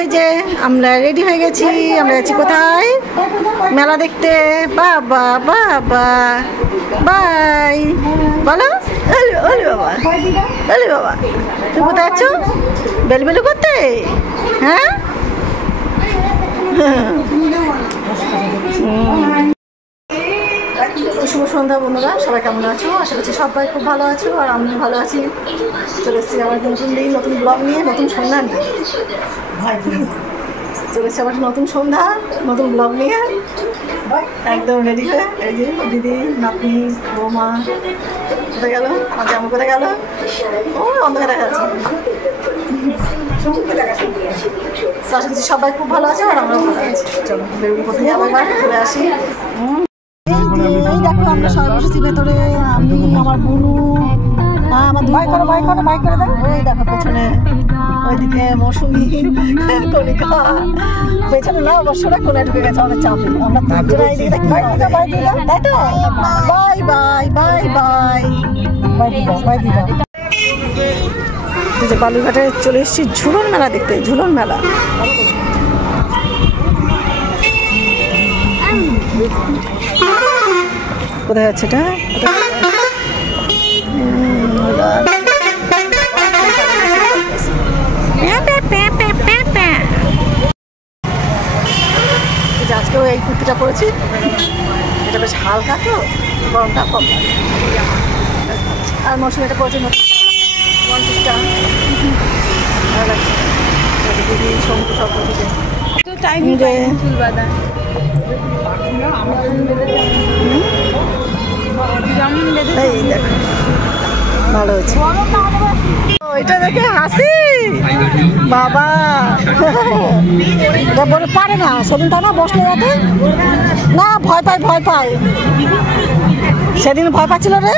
এই যে আমরা রেডি হয়ে গেছি, আমরা যাচ্ছি কোথায়? মেলা দেখতে। বাবা বাবা বাই বলো। ওলে বাবা, ওলে বাবা, তুমি কোথায় আছো? বেলবেলু করতে? হ্যাঁ শুভ সন্ধ্যা বন্ধুরা, সবাই কেমন আছো? আশা করছি সবাই খুব ভালো আছো, আর আমিও ভালো আছি। চলে এসেছি আমার নতুন দিন, নতুন ব্লগ নিয়ে, নতুন সন্ধ্যা নিয়ে। চলে এসেছি আমার নতুন সন্ধ্যা, নতুন ব্লগ নিয়ে, একদম রেডি হয়ে। এই যে দিদি, নাতনি, বৌমা কোথায় গেল? আমার জামা কোথায় গেল? ও অন্ধকার দেখা যাচ্ছে। আশা করছি সবাই খুব ভালো আছে, আর আমরাও ভালো আছি। চলো বেরোবো, কোথায় যাবো এবার, ঘুরে আসি। এই দেখো আমরা সবাই বসেছি ভেতরে, আমি, আমার বুনু, আমার ভাই করে ভাই করে ভাই করে দাও। ওই দেখো পেছনে, ওইদিকে মৌসুমি, কণিকা, পেছনে না অবশ্যই কোনে ঢুকে গেছে আমাদের চাপে। আমরা তিনজনে এইদিকে দেখি, তাই তো? Bye bye bye bye bye দিদা, বাই দিদা। যে বালুরঘাটে চলে এসেছি ঝুলন মেলা দেখতে, ঝুলন মেলা। কোথায় যাচ্ছে এটা? আজকেও এই কুর্তিটা পরেছি, এটা বেশ হালকা তো, গরমটা কম। আর মৌসুমি এটা পরেছি ওয়ান পিসটা, ভালো লাগছে। দিদি সমুদ্র সব দিকে ভালো হয়েছে। এটা দেখে হাসি বাবা, বলে পারে না সেদিন, তা না বসলে যাতে না, ভয় পায় ভয় পায়। সেদিন ভয় পাচ্ছিল রে।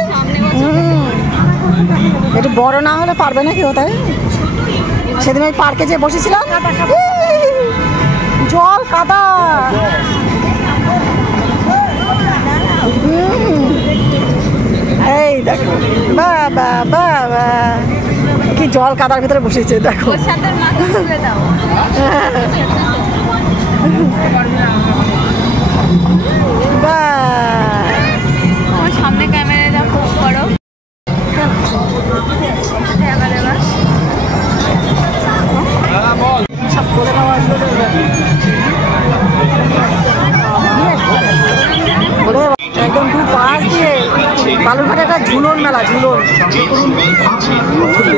একটু বড় না হলে পারবে না কি হতে। সেদিন ওই পার্কে যে বসেছিলাম, জল কাদা, এই দেখো বাবা বাবা, কি জল কাদার ভিতরে বসেছে দেখো। সামনে ক্যামেরা দেখো, করো সব করে নেওয়া একদম দু পাশ দিয়ে বালুরঘাটে একটা ঝুলন মেলা, ঝুলন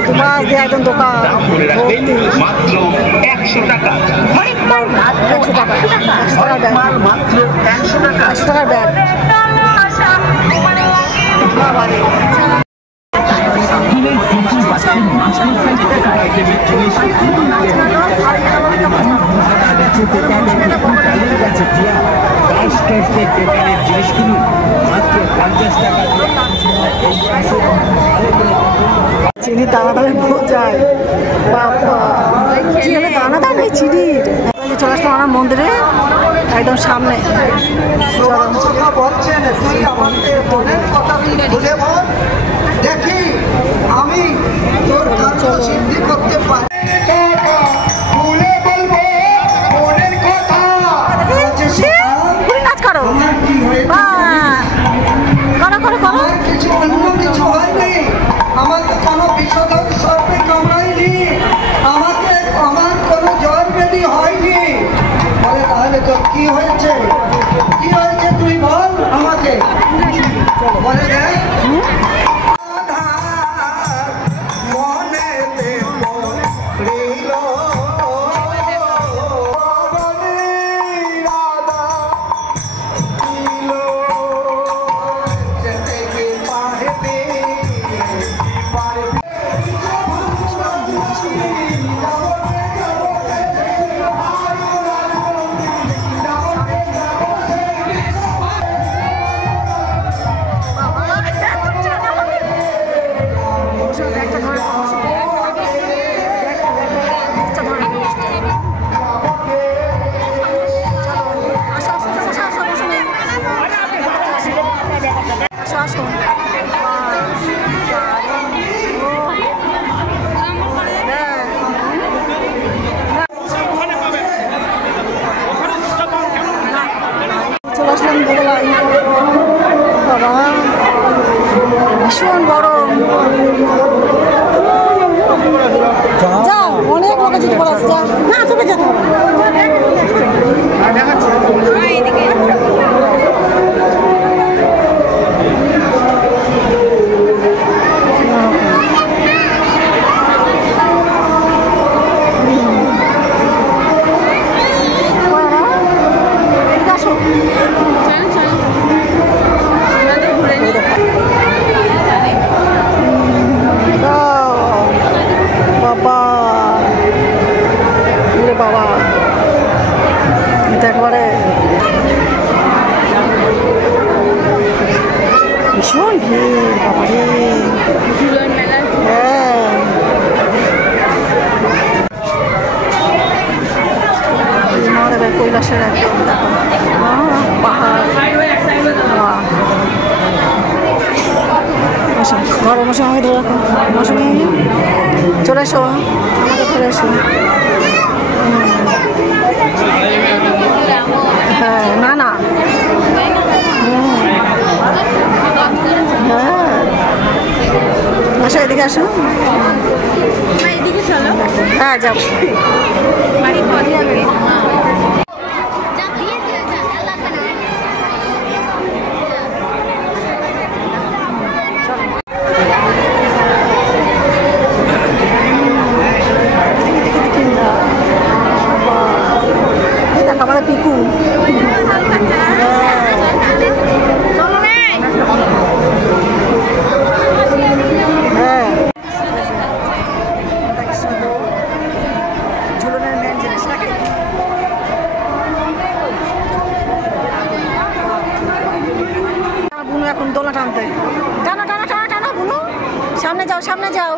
দু পাশ দিয়ে একদম দোকান। 100 টাকার ব্যাগ। চিনি দানা দামে বোঝায় বাবা, দানা দাম এই চিনির। চলে আসলাম আমার মন্দিরে একদম সামনে। দেখি আমি তোর কাজ সিদ্ধি করতে পারি। নাচ করো, করো করো করো। কিছু অন্য কিছু হয়নি, আমাকে কোনো বিষধর সর্পে কামড়ায়নি, আমাকে আমার কোনো জ্বর ব্যাধি হয়নি। বলে তাহলে তোর কি হয়েছে, কি হয়েছে তুই বল আমাকে। বলে দেখ না তোকে যেতে হবে এদিকে বাবা এটা একবারে ভীষণ ভিড় বাবা রে ঝুলন মেলা হ্যাঁ কৈলাসের একদম দেখো পাহাড় ঘর মশা আমাকে ধরে রাখো মশামি চলে এসো আমাকে ধরে এসো হ্যাঁ না না হ্যাঁ আসো এদিকে আসো এদিকে চলো হ্যাঁ যাবো বাড়ির পথে যাবে আমাদের পিকু হ্যাঁ ঝুলনের মেন জিনিস নাকি বুনু এখন দোলা টানতে টানো টানো টানো টানো বুনু সামনে যাও সামনে যাও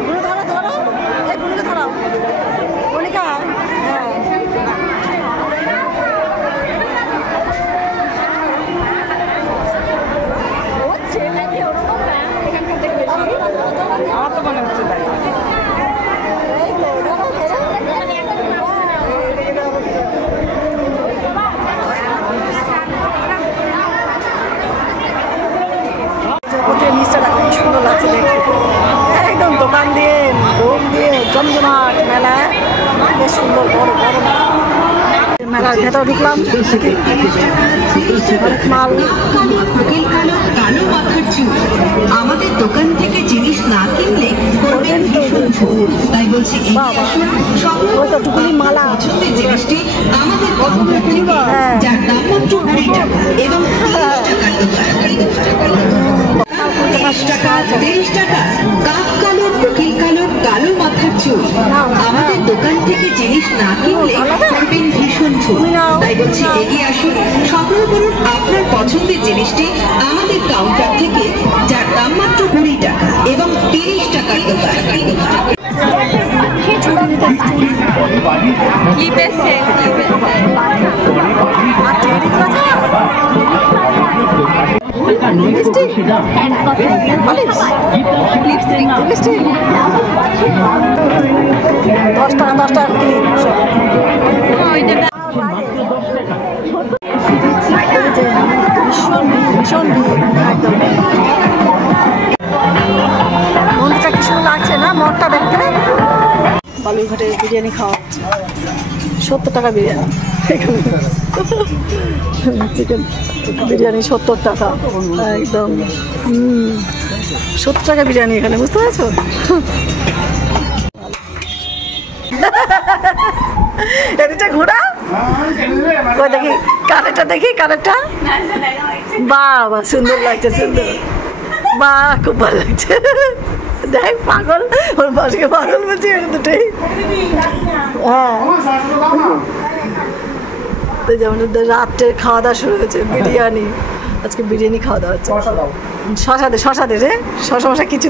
বুনু ধরো ধরো এই বুনুকে ধরাও মনিকা হ্যাঁ আমার তো মনে হচ্ছে তাই নিচটা দেখো কি সুন্দর লাগছে দেখতে একদম দোকান দিয়ে লোক দিয়ে জমজমাট মেলা বেশ সুন্দর বড় বড় মেলার ভেতর ঢুকলাম অনেক মাল আমাদের দোকান থেকে জিনিস না কিনলে করবেন ভীষণ ভুল তাই বলছি ওই তো টুকুলি মালা পছন্দের জিনিসটি আমাদের কাউন্টার থেকে যার দাম মাত্র 20 টাকা এবং 30 টাকা 30 টাকা কাক কালো কোকিল কালো কালো মাথার চুল আমাদের দোকান থেকে জিনিস না কিনলে করবেন ভীষণ ভুল তাই বলছি এগিয়ে আসুন সংগ্রহ করুন আপনার পছন্দের জিনিসটি আমাদের কাউন্টার থেকে যার দাম মাত্র 20 টাকা এবং 30 টাকার দোকান ক্লিপ এসছে দশ টাকা ভীষণ ভীষণ মন্দিরটা কি সুন্দর লাগছে না মঠটা দেখতে বালুরঘাটে বিরিয়ানি খাওয়া হচ্ছে 70 টাকা বিরিয়ানি চিকেন বিরিয়ানি 70 টাকা একদম 70 টাকা বিরিয়ানি এখানে বুঝতে পারছো এদিকটা ঘোরা ওই দেখি কানেরটা দেখি কানেরটা বাহ সুন্দর লাগছে সুন্দর বাহ খুব ভালো লাগছে দেখ পাগল ওর পাশে পাগল বলছি এটা দুটোই হ্যাঁ তো যেমন রাত্রের খাওয়া দাওয়া শুরু হয়েছে বিরিয়ানি আজকে বিরিয়ানি খাওয়া দাওয়া হচ্ছে শশা দে রে শশা কিছু